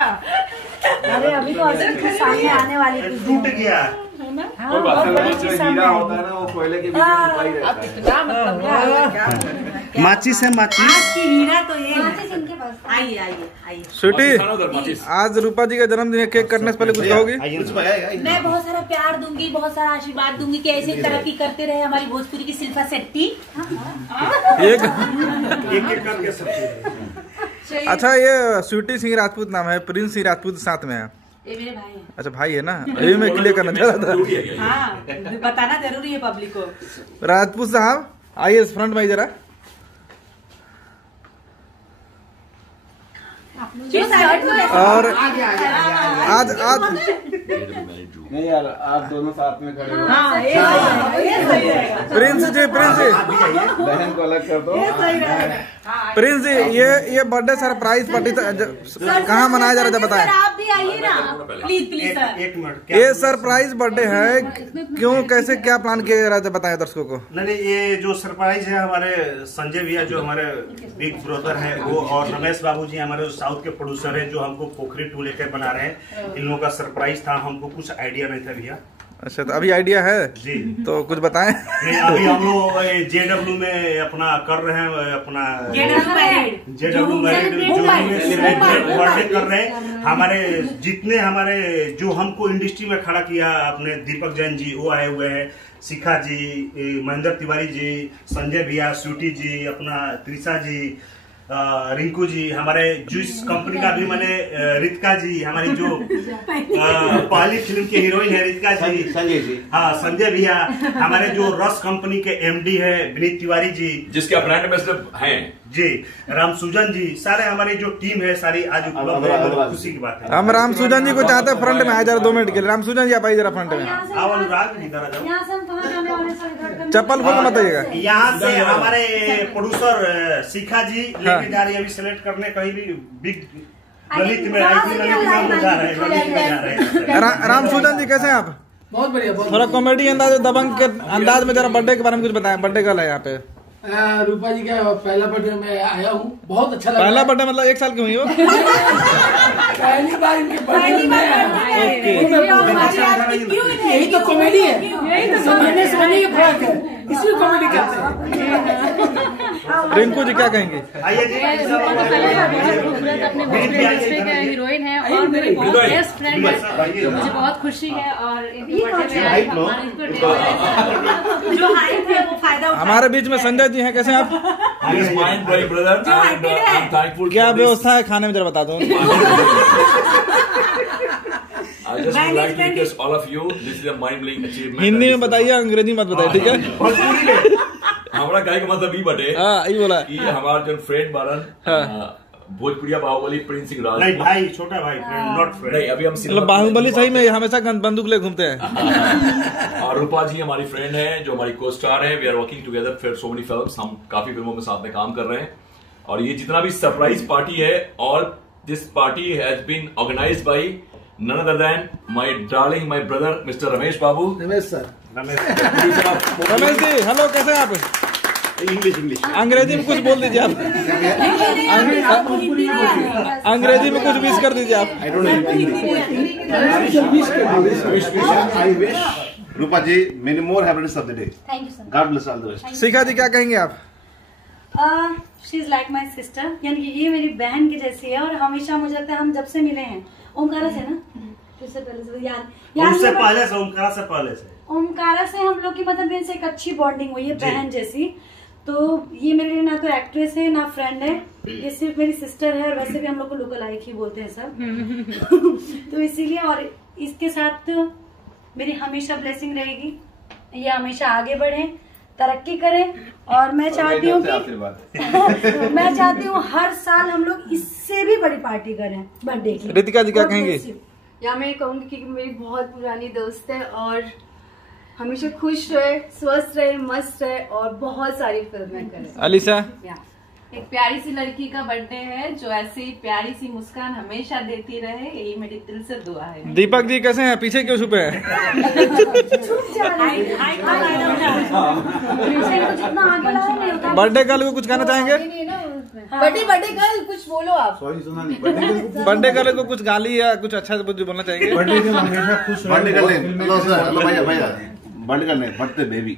अरे अभी तो सामने आने वाली थी, टूट गया है ना। कोई बात नहीं, जो हीरा होता है ना वो कोयले के बीच में छुपा ही रहता है। माचिस है, माचिस। आज की हीरा तो ये इनके पास। आइए आइए आइए। स्वीटी, आज रूपा जी का जन्मदिन है, केक कटने से पहले कुछ कहोगी? मैं बहुत सारा प्यार दूंगी, बहुत सारा आशीर्वाद दूंगी कि ऐसे तरक्की करते रहे हमारी भोजपुरी की शिल्पा शेट्टी। अच्छा, ये स्वीटी सिंह राजपूत नाम है, प्रिंस सिंह राजपूत साथ में है। ये मेरे भाई हैं। अच्छा भाई है ना, यही मैं क्लियर करना चाह रहा था। हाँ, बताना जरूरी है पब्लिक को। राजपूत साहब आइए फ्रंट में जरा। और आज नहीं यार, आप दोनों साथ में खड़े हो। प्रिंस जी, प्रिंस जी, बहन को अलग कर दो। प्रिंस जी, ये बर्थडे सरप्राइज पार्टी कहाँ मनाया जा रहा है बताएं। आप भी आइए ना, प्लीज प्लीज सर। एक मिनट, ये सरप्राइज बर्थडे है, क्यों, कैसे, क्या प्लान किया जा रहा है बताएं दर्शकों को। नहीं, ये जो सरप्राइज है हमारे संजय भैया जो हमारे बिग ब्रदर है वो, और रमेश बाबू जी हमारे साउथ के प्रोड्यूसर है जो हमको पोखरी 2 लेकर बना रहे हैं। इन लोगों का सरप्राइज था, हमको कुछ आइडिया नहीं था भैया। अच्छा, तो अभी आइडिया है जी, तो कुछ बताएं। नहीं, अभी हम लोग JW में अपना कर रहे हैं, अपना JW मैरिड बर्थडे कर रहे हैं। हमारे जितने जो हमको इंडस्ट्री में खड़ा किया, अपने दीपक जैन जी वो आए हुए हैं, शिखा जी, महेंद्र तिवारी जी, संजय भैया, स्वीटी जी, अपना त्रिशा जी, रिंकू जी, हमारे जूस कंपनी का भी मैंने रितिका जी, हमारी जो पहली फिल्म की हीरोइन है रितिका जी, संजय जी, हाँ संजय भैया, हमारे जो रस कंपनी के MD है विनीत तिवारी जी, जिसके ब्रांड एम्बेसडर हैं जी, रामसुजन जी, सारे हमारी जो टीम है सारी आज उपलब्ध है, खुशी की बात है। हम रामसुजन जी को चाहते हैं फ्रंट में आए जरा 2 मिनट के लिए। रामसुजन जी आप आइए जरा फ्रंट में। आओ अनुराग, इधर आ जाओ। चप्पल खोल बताइएगा। यहाँ से हमारे प्रोड्यूसर शिखा जी लेके जा रही है, अभी सेलेक्ट करने कहीं भी बिग ललित में जा रहे हैं। रामसुजन जी कैसे हैं आप? बहुत बढ़िया। थोड़ा कॉमेडी अंदाज, दबंग के अंदाज में जरा बर्थडे के बारे में कुछ बताएं। बर्थडे कल है यहाँ पे? रूपा जी का पहला बर्थडे में आया हूँ, बहुत अच्छा लगा। पहला बर्थडे मतलब 1 साल की हुई हो? पहली बार इनके बर्थडे में यही तो कॉमेडी है, समझने से नहीं फर्क है, इसलिए कॉमेडी करते हैं। रिंकू जी क्या कहेंगे? अपने हीरोइन है और मेरे बहुत बेस्ट फ्रेंड है, मुझे बहुत खुशी है। और हमारे बीच में संजय जी हैं, कैसे हैं आप? क्या व्यवस्था है खाने में जरा बता दो। हिंदी में बताइए, अंग्रेजी मत बताइए, ठीक है? हमारा गाय का मतलब ही बटे। हाँ, यही बोला कि हमारा जो फ्रेंड बारन भोजपुरिया बाहुबली प्रिंस सिंह राज, नहीं भाई, छोटा भाई, नॉट फ्रेंड। नहीं, अभी हम मतलब बाहुबली सही में हमेशा बंदूक ले घूमते हैं। और रूपा जी हमारी फ्रेंड है जो हमारी को स्टार है। We are working together for so many films, हम काफी फिल्मों में साथ में काम कर रहे हैं। और ये जितना भी सरप्राइज पार्टी है, और this party has been organised by none other than my darling, my brother, Mr. Ramesh Babu. Ramesh sir, Ramesh ji, hello, कैसे हैं आप? इंग्लिश अंग्रेजी में कुछ बोल दीजिए आप। अंग्रेजी में कुछ विश कर दीजिए आप। Rupa ji, many more happiness of the day. Thank you sir. God bless all the best. Shikha ji क्या कहेंगे आप? She is like my sister, यानी कि ये मेरी बहन की जैसी है। और हमेशा मुझे लगता है हम जब से मिले हैं, ओमकारा से ना, उससे पहले से ओमकारा से हम लोग की मतलब से एक अच्छी बॉन्डिंग हुई है, बहन जैसी। तो ये मेरे लिए ना तो एक्ट्रेस है ना फ्रेंड है, ये सिर्फ मेरी सिस्टर है। और वैसे भी हम लोग को लोकल लाइक ही बोलते हैं सब। तो इसीलिए, और इसके साथ मेरी हमेशा ब्लेसिंग रहेगी, ये हमेशा आगे बढ़े, तरक्की करें। और मैं चाहती हूँ कि मैं चाहती हूँ हर साल हम लोग इससे भी बड़ी पार्टी करें बर्थडे की। रितिका जी क्या कहेंगे? या मैं कहूँगी कि मेरी बहुत पुरानी दोस्त है और हमेशा खुश रहे, स्वस्थ रहे, मस्त रहे और बहुत सारी फिल्में करे। अलीशा? एक प्यारी सी लड़की का बर्थडे है जो ऐसी प्यारी सी मुस्कान हमेशा देती रहे, यही मेरी दिल से दुआ है। दीपक जी कैसे हैं? पीछे क्यों छुपे हैं? बर्थडे कल को कुछ कहना चाहेंगे? बर्थडे गर्ल कुछ बोलो आप। सॉरी सुना नहीं। बर्थडे गर्ल को कुछ गाली या कुछ अच्छा बोलना चाहेंगे? बर्थडे के हमेशा खुश बर्थडे कर ले भैया भैया बर्थडे कर ले बर्थडे बेबी।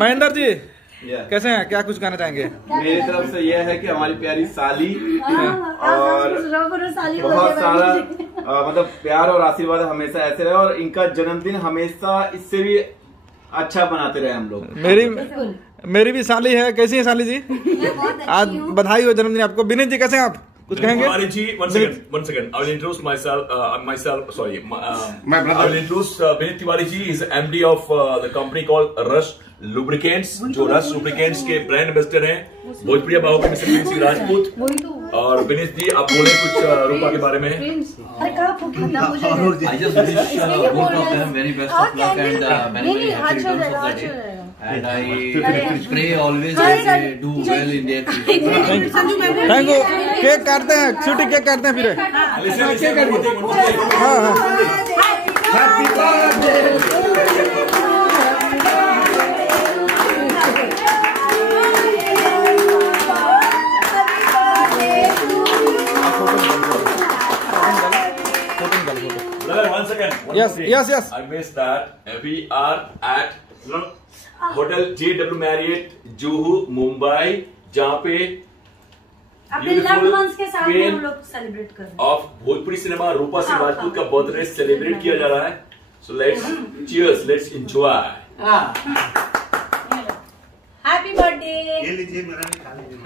महेंद्र जी कैसे हैं, क्या कुछ कहना चाहेंगे? मेरी तरफ से यह है कि हमारी प्यारी साली और बहुत सारा मतलब प्यार और आशीर्वाद हमेशा ऐसे रहे और इनका जन्मदिन हमेशा इससे भी अच्छा बनाते रहे हम लोग। मेरी भी साली है। कैसी है साली जी? आज बधाई हो जन्मदिन आपको। विनीत जी कैसे हैं आप, कुछ कहेंगे? जी, one second. I will introduce myself. Sorry, My brother. I will introduce Vinit Tiwari ji. Is MD of the company called Rush Lubricants, जो Rush Lubricants के ब्रांड एम्बेसडर हैं। भोजपुरी बाबू के मिस्टर प्रिंस राजपूत। और विनीत जी आप बोले कुछ रूपा के बारे में। I just wish both of them very best of luck and many happy returns of the day. And I pray always that they do well in their future. Thank you. Cake काटते हैं, छोटी cake काटते हैं फिर। Happy birthday. One second. Yes. I missed that. We are at hotel JW Marriott Juhu Mumbai, जहाँ पे अपने loved ones के साथ में हम लोग सेलिब्रेट कर रहे हैं। ऑफ भोजपुरी सिनेमा रूपा सिंह राजपूत का बर्थडे सेलिब्रेट किया जा रहा है। So let's cheers, let's enjoy. Happy birthday. ये लीजिए, मेरा भी खा लीजिए।